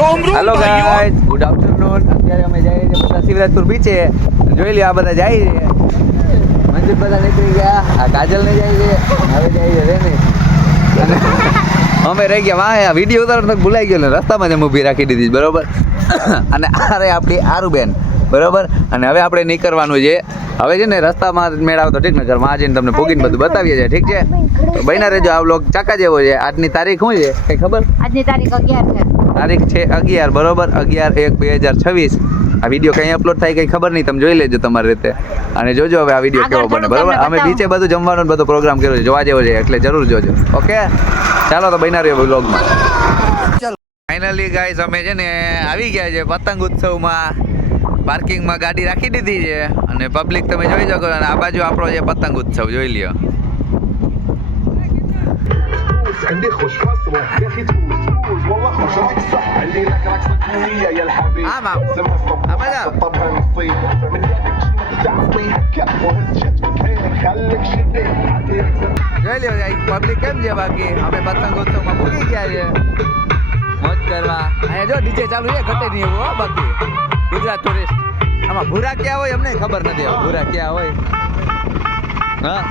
Hello guys, good afternoon. અત્યારે અમે જઈએ છીએ બધા શિવરાજપુર બીચે. જોઈ લ્યો, આ બધા જાય છે. મંજિત બધા નીકળી ગયા. આ કાજલ ને જાય છે. હવે જાય છે રેની. અને અમે રહી ગયા વાહ. આ વિડીયો ઉતારવાનો ભૂલાઈ ગયો ને રસ્તામાં જ અમે ઊભી રાખી દીધી, બરોબર. અને આ રે આપણી આરુબેન, બરોબર. અને હવે આપણે નીકળવાનું છે. હવે છે ને રસ્તામાં મેળ આવતો ઠીક ને, ઘરમાં જઈને તમને ભોગીને બધું બતાવીએ છીએ, ઠીક છે. તો બન્યા રહેજો. આ વ્લોગ ચાકા જેવો છે. આજની તારીખ શું છે કઈ ખબર? આજની તારીખ 11 છે. તારીખ છે 11, બરોબર. 11/1/2026. આ વિડીયો કઈ અપલોડ થાય કઈ ખબર નહીં, તમે જોઈ લેજો તમારી રીતે. અને જોજો હવે આ વિડીયો કેવો બને, બરોબર. અમે બીચે બધું જમવાનો બધો પ્રોગ્રામ કર્યો છે, જોવા જેવો છે, એટલે જરૂર જોજો. ઓકે, ચાલો તો બન્યા રહ્યો વ્લોગમાં. ફાઇનલી ગાઈસ, અમે છે ને આવી ગયા છે પતંગ ઉત્સવમાં. પાર્કિંગમાં ગાડી રાખી દીધી છે અને પબ્લિક તમે જોઈ શકો. અને આ બાજુ આપણો જે પતંગ ઉત્સવ જોઈ લ્યો. عندي خوش خصوة يا اخي تفوز والله خوش رقصة عندي لك رقصة قوية يا الحبيب سمها طبها نصيب من يدك تعطيها كف وهز شتفك هيك خليك شديد જોઈ લ્યો પબ્લિક કેમ છે. બાકી અમે પતંગ ઉત્સવમાં ભૂલી ગયા છે મોજ કરવા. અહીંયા જો ડીજે ચાલુ છે, ઘટે નહીં એવું હો. બાકી ગુજરાત ટુરિસ્ટ. આમાં ભૂરા ક્યાં હોય અમને ખબર નથી. ભૂરા ક્યાં હોય? હા,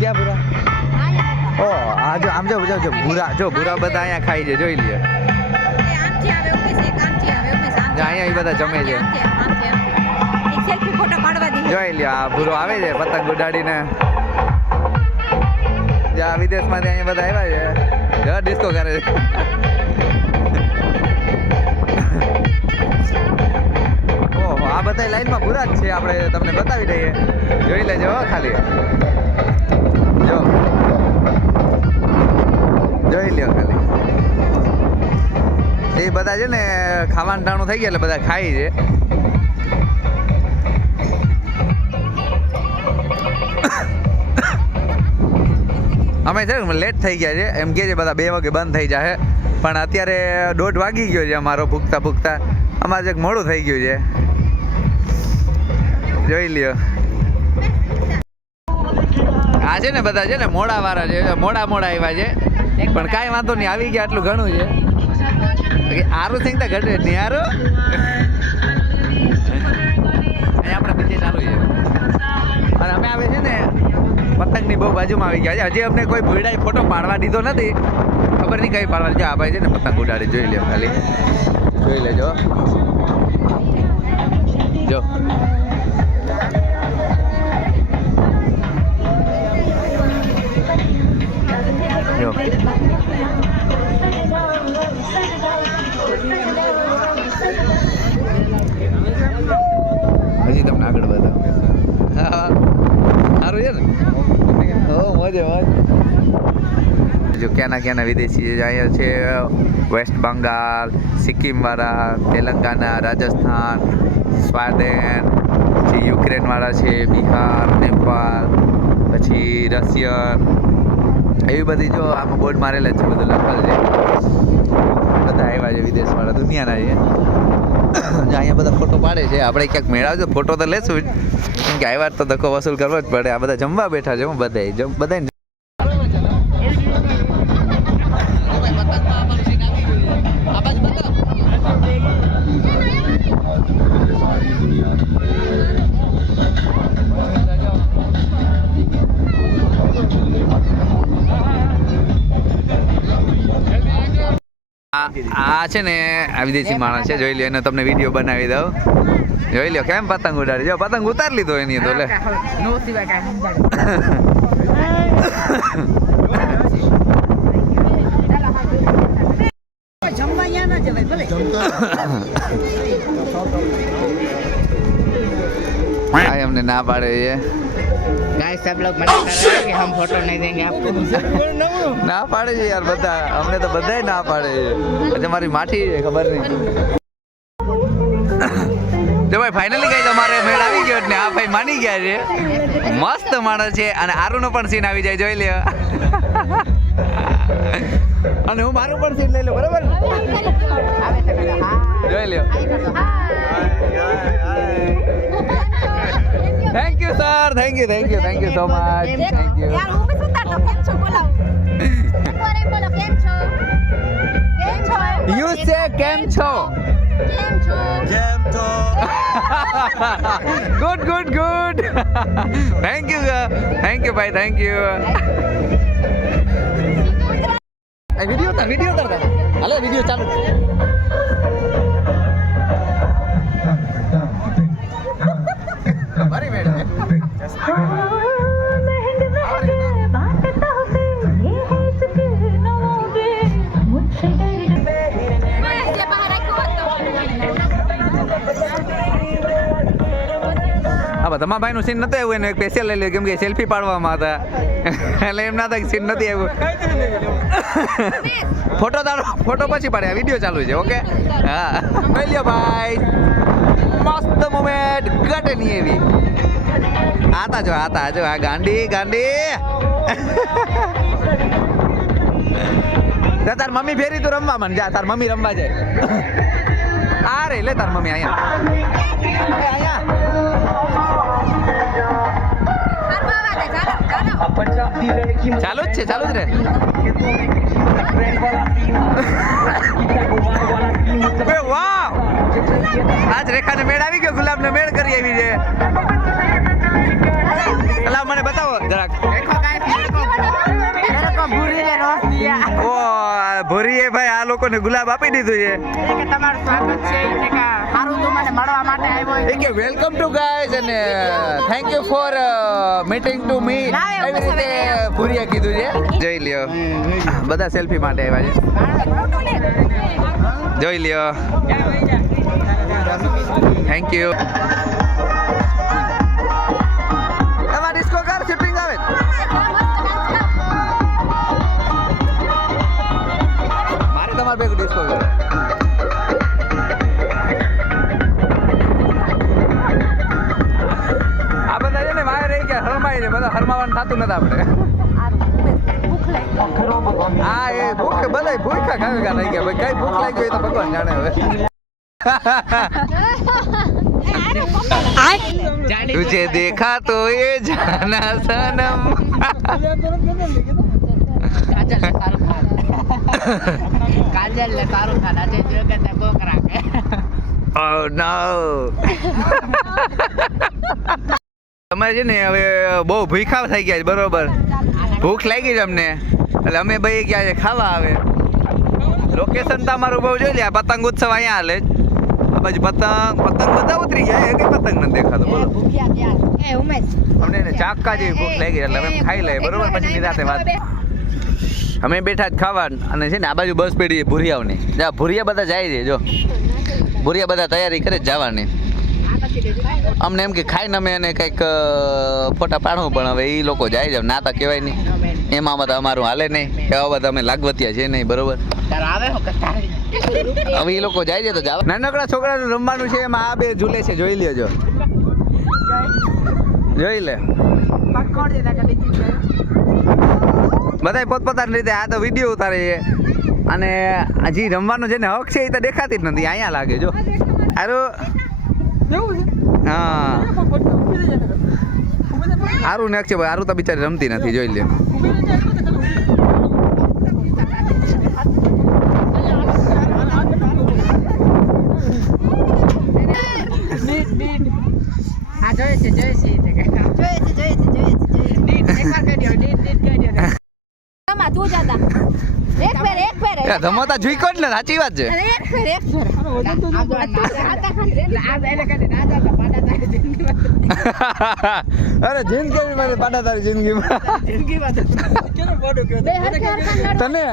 ક્યાં ભૂરા? ઓ આ જો આમ જો ભૂરા, જો ભૂરા બધા અહીંયા ખાઈ છે, જોઈ લ્યો. અહીંયા એ બધા જમે છે, જોઈ લ્યો. આ ભૂરો આવે છે પતંગ ઉડાડીને. જ્યાં વિદેશમાંથી અહીંયા બધા આવ્યા છે, ડિસ્કો કરે છે. ઓહો, આ બધા લાઈનમાં ભૂરા જ છે. આપણે તમને બતાવી દઈએ, જોઈ લેજો ખાલી. જો જોઈ લ્યો ખાલી. એ બધા છે ને ખાવાનું ટાણું થઈ ગયા એટલે બધા ખાઈ છે. અમે છે ને લેટ થઈ ગયા છે, એમ કે છે બધા 2 વાગે બંધ થઈ જશે, પણ અત્યારે 1:30 વાગી ગયો છે અમારો પૂગતા. અમારે એક મોડું થઈ ગયું છે, જોઈ લ્યો. આ છે ને બધા છે ને મોડા વાળા છે, મોડા આવ્યા છે, પણ કાંઈ વાંધો નહીં, આવી ગયા આટલું ઘણું છે. આરું સિંગ તો ઘટે નહીં. આરું અહીંયા આપણે બીજે ચાલુ છે. અને અમે આવે છે ને પતંગની બહુ બાજુમાં આવી ગયા છે. હજી અમને કોઈ ભીડાઈ ફોટો પાડવા દીધો નથી, ખબર નહીં કઈ પાડવા. જો આ ભાઈ છે ને પતંગ ઉડાડી, જોઈ લે ખાલી, જોઈ લેજો. જો જો હજી તમને આગળ બતાવો. હા, સારું છે ને. હો, મોજે મોજ. જો ક્યાંના વિદેશી અહીંયા છે. વેસ્ટ બંગાળ, સિક્કિમ વાળા, તેલંગાના, રાજસ્થાન, સ્વીડન, પછી યુક્રેન વાળા છે, બિહાર, નેપાળ, પછી રશિયન, એવી બધી જો આમાં બોર્ડ મારેલા છે, બધું લખેલ છે. બધા આવ્યા છે વિદેશવાળા, દુનિયાના છે. અહીંયા બધા ફોટો પાડે છે. આપણે ક્યાંક મેળવજો, ફોટો તો લેશું જ, કેમ કે આવ્યા તો ધક્કો વસૂલ કરવો જ પડે. આ બધા જમવા બેઠા છે. હું બધા આ છે ને આ વિદેશી માણસ છે, જોઈ લો. એને તમને વિડીયો બનાવી દઉં, જોઈ લો કેમ પતંગ ઉડાડી. જો પતંગ ઉતાર લીધો એની તો લે. અમને ના પાડે છે. गाइस सब लोग मना कर रहे हैं कि हम फोटो नहीं देंगे आपको. ના પાડે છે યાર બધા, અમને તો બધાય ના પાડે છે. પછી મારી માઠી છે, ખબર નહીં. જો ભાઈ ફાઇનલી ગઈ તમારે મેળ આવી ગયો એટલે આ ભાઈ માની ગયા છે. મસ્ત માણસ છે. અને આરુનો પણ સીન આવી જાય, જોઈ લે. અને હું મારું પણ સીન લઈ લઉં, બરાબર? જોઈ લ્યો. Thank you sir, thank you so much. Thank you. કેમ છો? Good good good. Thank you ભાઈ, થેન્ક યુ. વિડીયો ઉતારતા હાલે, વિડીયો ચાલુ. મારી મેડમ હા, તમારા ભાઈનું સીન નતું આવ્યું, એને સ્પેશિયલ લઈ લીધું કેમ કે સેલ્ફી પાડવામાં હતા, એટલે એમ ના થાય સીન નથી આવ્યું. ફોટો પછી પાડે, વિડીયો ચાલુ છે. ઓકે, હા લઈ લ્યો ભાઈ. મસ્ત મોમેન્ટ, ઘટે નહીં એવી. આતા જો આ ગાંડી તાર મમ્મી ફેરી તું રમવા મને જા, તાર મમ્મી રમવા જાય. આ રે લે તાર મમ્મી અહીંયા ચાલુ જ રે. વાહ, આજ રેખાને મેળ આવી ગયો, ગુલાબને મેળ કરી આવી છે. અલા મને બતાવો જરાક. ઓ ભૂરીએ ભાઈ આ લોકોને ગુલાબ આપી દીધું છે. તમારું સ્વાગત છે સારું તું મને મળવા માટે આવ્યો. Thank you, welcome to guys અને thank you for meeting to me. એવી રીતે ભૂરીએ કીધું છે. જોઈ લ્યો, બધા સેલ્ફી માટે આવ્યા છે. જોઈ લ્યો, થેન્ક યુ. તમારે ડિસ્કો કાર શૂટિંગ આવે. મારે તમારે ભેગું ડિસ્કો કરે. આ બધા છે ને વાય રહી ગયા, હરમાઈ છે બધા, હરમાવાનું થતું નથી આપણે. હા એ ભૂખ બધા ભૂખા ખાવી ગયા રહી ગયા. કઈ ભૂખ લાગી હોય તો ભગવાન જાણે. હવે तुझे देखा तो ये जाना सनम. કાજલ ને શાહરુખ ખાન આજે જો કે ગોકરા કે. Oh no. તમે છે ને હવે બહુ ભૂખા થઈ ગયા છે, બરોબર. ભૂખ લાગી છે અમને, એટલે અમે ભાઈ ગયા છે ખાવા. આવે લોકેશન તો અમારું બહુ જોઈ લે. આ પતંગ ઉત્સવ અહીંયા હાલે. આ બાજુ પતંગ બધા ઉતરી ગયા, એક પતંગ નથી દેખાતો. બોલો અમને ચાકા જેવી ભૂખ લાગી એટલે અમે ખાઈ લઈએ, બરોબર. પછી નિરાતે વાત. અમે બેઠા જ ખાવા, અને છે ને આ બાજુ બસ પેઢી ભૂરિયાઓની. ભૂરિયા બધા જાય છે, જો ભૂરિયા બધા તૈયારી કરે જવાની. અમને એમ કે ખાઈને અમે એને કંઈક ફોટા પાડવું, પણ હવે એ લોકો જાય છે, ના તો કહેવાય નહીં. એમાં બધા અમારું હાલે નહીં, એવા બધા અમે લાગવતિયા છે નહીં, બરોબર. હવે એ લોકો જાય છે તો જાવ. નાનકડા છોકરાનું રમવાનું છે, એમાં આ બે ઝૂલે છે, જોઈ લેજો, જોઈ લે. બધા પોતપોતાની રીતે. આ તો વિડીયો ઉતારે છે, અને હજી રમવાનું છે ને હક છે એ તો દેખાતી જ નથી. અહીંયા લાગે જો હારું. હા હારું ને છે ભાઈ, હારું તો બિચારી રમતી નથી, જોઈ લે. ધમોતા જોઈ કોટ ને, સાચી વાત છે. અરે જિંદગી મારી પાડા તારી જિંદગીમાં તને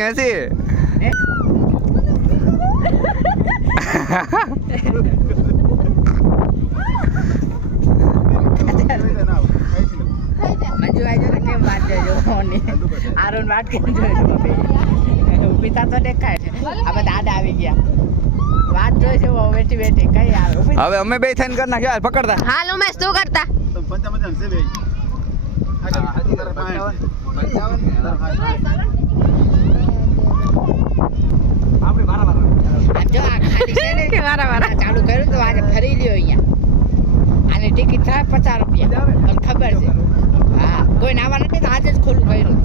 80 મંજુ આજો ને કેમ વાત જોજો ફોનની. આરોન વાત કેમ જોજો પિતા તો દેખાય છે. આ બધા આડા આવી ગયા, વાત જોઈશે બેઠી બેઠી કઈ આવે. હવે અમે બે થઈને કરી નાખ્યા, પકડતા. હાલ ઉમેશ તું કરતા. જો આ ખાલી છે ને વારા ચાલુ કર્યું તો આજે ફરી લ્યો અહીંયા. આની ટિકિટ થાય 50 રૂપિયા, મને ખબર છે. હા કોઈ નાવા નથી તો આજે જ ખોલું કર્યું.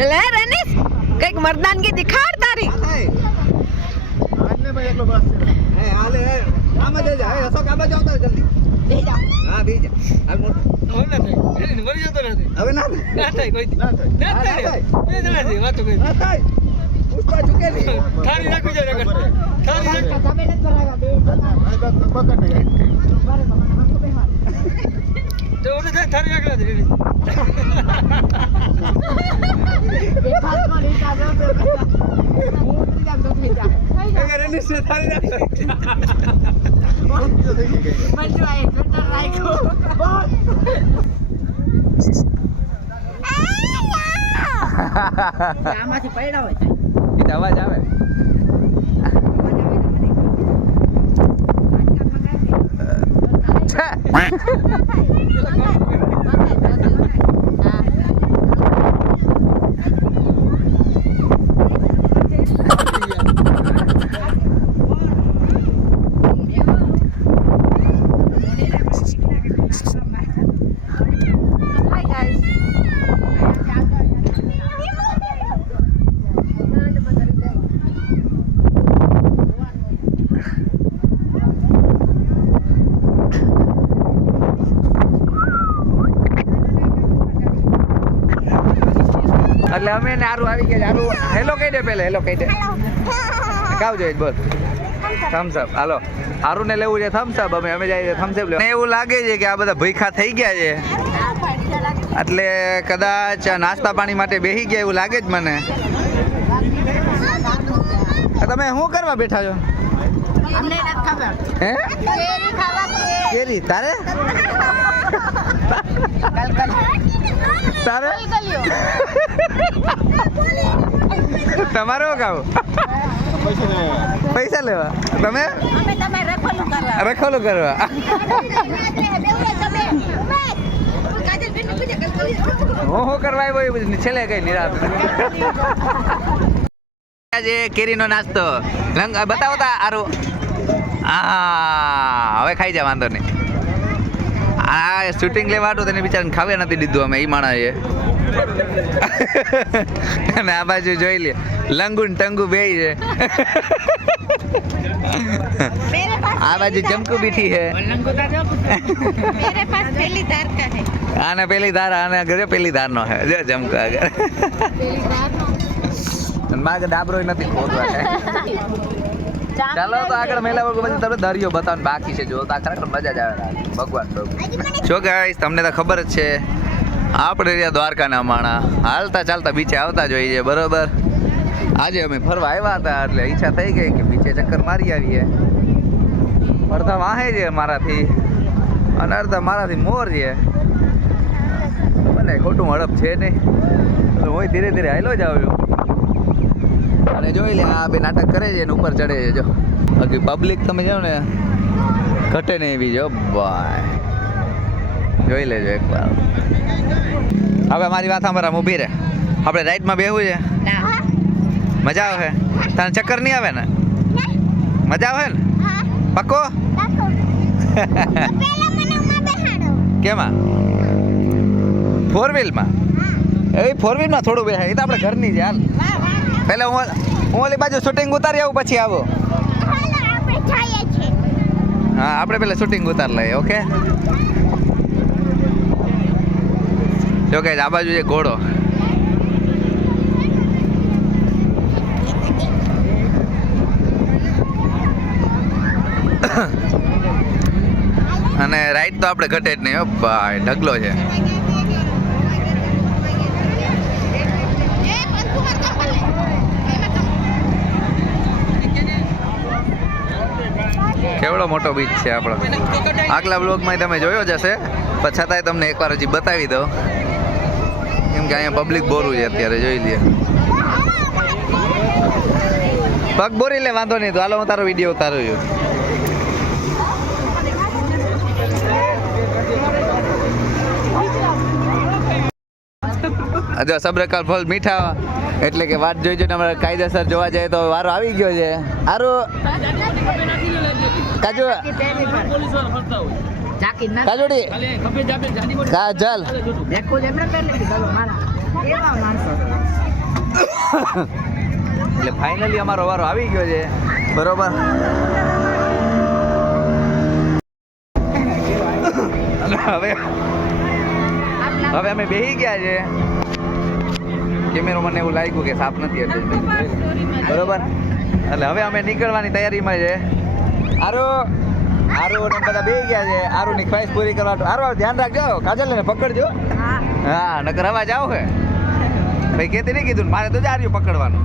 લે રનીશ કઈક મર્દાનગી દિખાડ તારી આમાંથી પડ્યા હોય એ અવાજ આવે એટલે અમે ને આરું આવી ગયા આરું હેલો કહી દે પેલા હેલો કહી દે કાવ જોઈએ બોલ થમ્સ અપ હાલો આરું ને લેવું છે થમ્સ અપ અમે જઈએ થમ્સ અપ લેવા એવું લાગે છે કે આ બધા ભૂખા થઈ ગયા છે એટલે કદાચ નાસ્તા પાણી માટે બેસી ગયા એવું લાગે જ મને તમે શું કરવા બેઠા છો અમને નથી ખબર હે કેરી ખાવા કેરી તારે તારે તમારે શું ખાવું પૈસા લેવા તમે રખોલું કરવા હું કરવા આવ્યો એ બધું છેલ્લે કઈ નિરાશ આજે કેરીનો નાસ્તો બતાવો તા આરું હા હવે ખાઈ જા વાંધો નહીં આ શૂટિંગ લેવા હતું તેને બિચારાને ખાવે નથી દીધું અમે એ માણસે અને આ બાજુ જોઈ લે લંગુ ને ટંગુ બે છે આ બાજુ ચમકુ બીઠી છે આને પેલી ધાર આને ઘરે પેલી ધાર નો છે જો ચમકુ આગળ માગે ડાબરો નથી ખોદવા ચાલો તો આગળ મેલા વર્ગ પછી તમને દરિયો બતાવવાનું બાકી છે જો તો ખરેખર મજા જ આવે ભગવાન જો ગાઈસ તમને તો ખબર જ છે આપણે રહ્યા દ્વારકાના માણા હાલતા ચાલતા બીચે આવતા જ હોઈએ બરોબર આજે અમે ફરવા આવ્યા હતા એટલે ઈચ્છા થઈ ગઈ કે બીચે ચક્કર મારી આવીએ અડધા વાહે છે મારાથી અને અડધા મારાથી મોર છે મને ખોટું હડપ છે નહીં હું ધીરે ધીરે હાલો જ આવ્યો અને જોઈ લે આ બે નાટક કરે છે ને ઉપર ચડે છે જો બાકી પબ્લિક તમે જાઓ ને ઘટે ને એવી જો ભાઈ જોઈ લેજો એકવાર હવે મારી વાત સાંભળવા ઊભી રહે આપણે રાઈડમાં બેહવું છે મજા આવે તને ચક્કર નહીં આવે ને મજા આવે ને પક્કો કેમાં ફોર વ્હીલમાં એ ફોર વ્હીલમાં થોડું બેહાય એ તો આપણે ઘરની છે હાલ પહેલા હું ઓલી બાજુ શૂટિંગ ઉતારી આવું પછી આવો હા આપણે પેલા શૂટિંગ ઉતાર લઈએ ઓકે જો કે આ બાજુ છે ઘોડો અને રાઈડ તો આપણે ઘટે જ નહીં હો ભાઈ ઢગલો છે કેવડો મોટો બીચ છે આપણો આગલા બ્લોગમાં તમે જોયો જ હશે પણ છતાંય તમને એકવાર હજી બતાવી દો કેમ કે અહીંયા પબ્લિક બોરું છે અત્યારે જોઈ લે પગ બોરી લે વાંધો નહીં તો હાલો હું તારો વિડીયો ઉતારું છું જો સબ્રકલ ફળ મીઠા એટલે કે વાત જોઈ જોઈને અમારે કાયદેસર જોવા જાય તો વારો આવી ગયો છે આરો કાજુ ચાકી ના કાજોડી કાજલ દેખો જ એમને પહેલે કીધું મારા એવા માણસો એટલે ફાઇનલી અમારો વારો આવી ગયો છે બરોબર. હવે હવે અમે બેસી ગયા છે. કેમેરો મને એવું લાગ્યું કે સાફ નથી એટલે બરોબર. એટલે હવે અમે નીકળવાની તૈયારીમાં છે. આરો ને બધા બેસી ગયા છે. આરુની ખ્વાહિશ પૂરી કરવા. આરો ધ્યાન રાખજો, કાજલ ને પકડજો. હા નકર અવાજ આવો હે ભાઈ. કેતી નહીં કીધું મારે તો જાર્યું પકડવાનું.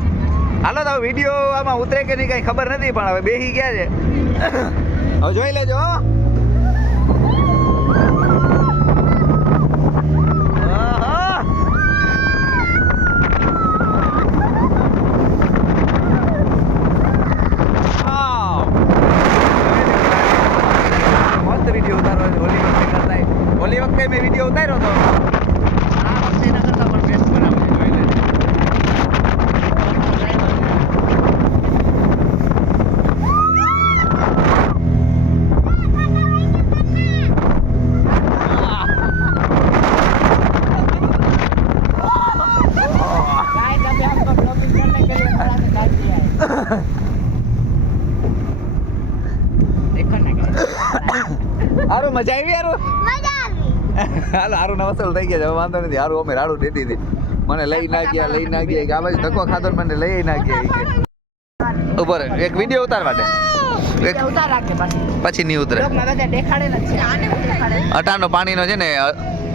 હાલો તો વિડીયો આમાં ઉતરે કે નહીં કઈ ખબર નથી પણ હવે બેસી ગયા છે. હવે જોઈ લેજો. મસ્ત વિડીયો ઉતારો. ઓલી વખતે કરતા ઓલી વખતે મેં વિડીયો ઉતાર્યો હતો. આ વખતે ન કરતા પણ બેસ્ટ બનાવે છે. જોઈ લેજો. હારું મજા આવી હારું હાલો હારું ના વસલ થઈ ગયા છે. વાંધો નથી. હારું અમે રાડું દેતી હતી મને લઈ ના ગયા કે આ બાજુ ધક્કો ખાતો ને મને લઈ ના ગયા ઉપર એક વિડીયો ઉતાર માટે ઉતાર રાખે પછી નહીં ઉતરે. દેખાડે નથી આને દેખાડે. અટાનો પાણીનો છે ને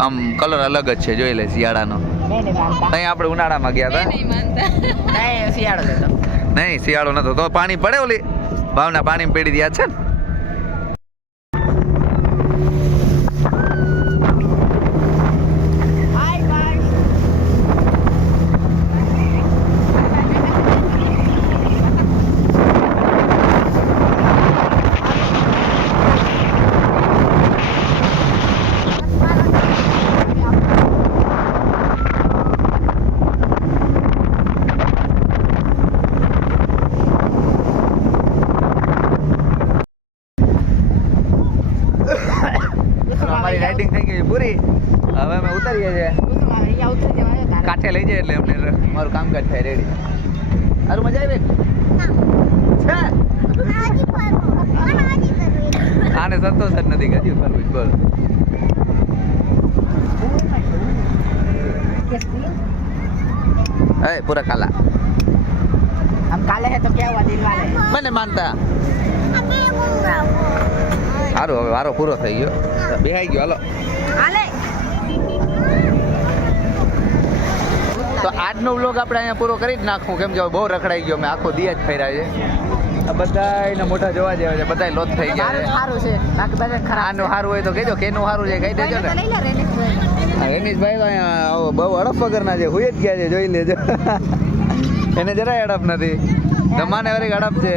આમ કલર અલગ જ છે. જોઈ લે શિયાળાનો. ત્યાં આપણે ઉનાળામાં ગયા હતા. શિયાળો લેતો નહીં શિયાળો નતો તો પાણી પડે ઓલી ભાવના પાણી પેડી યાદ છે ને. અમારી રાઇડિંગ થઈ ગઈ પૂરી. હવે અમે ઉતરીએ છીએ. કાંઠે લઈ જાય એટલે અમને મારું કામકાજ થાય રેડી. સારું મજા આવી છે. આને સંતોષ જ નથી ગયું ફરવું. બોલ એ પૂરા કાલા हम काले हैं तो क्या हुआ दिल वाले મને માનતા. સારું હવે વારો પૂરો થઈ ગયો. બેહાઈ ગયો. હાલો તો આજનો વ્લોગ આપણે અહીંયા પૂરો કરી જ નાખવું. કેમ કે બહુ રખડાઈ ગયો. મેં આખો દિયા જ ફર્યા છે. આ બધાયના મોઢા જોવા જેવા છે. બધા લોથ થઈ ગયા છે. સારું છે બાકી બધા ખરાબ. આનું સારું હોય તો કહેજો. કેનું સારું છે કહી દેજો ને. રેનીશભાઈ તો અહીંયા બહુ અડપ વગરના છે. હુઈ જ ગયા છે. જોઈ લેજો. એને જરાય અડપ નથી. તમાને વળી અડપ છે.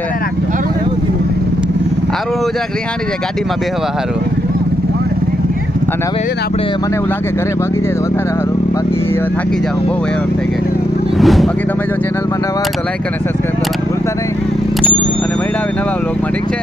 સારું જરાક રિહાણી છે ગાડીમાં બેહવા સારું. અને હવે છે ને આપણે મને એવું લાગે ઘરે ભાગી જાય તો વધારે સારું. બાકી હવે થાકી જાઉં બહુ એવમ થઈ ગઈ. બાકી તમે જો ચેનલમાં નવા હોય તો લાઈક અને સબસ્ક્રાઈબ કરવાનું ભૂલતા નહીં. અને મળ્યા આવે નવા વ્લોગમાં. ઠીક છે.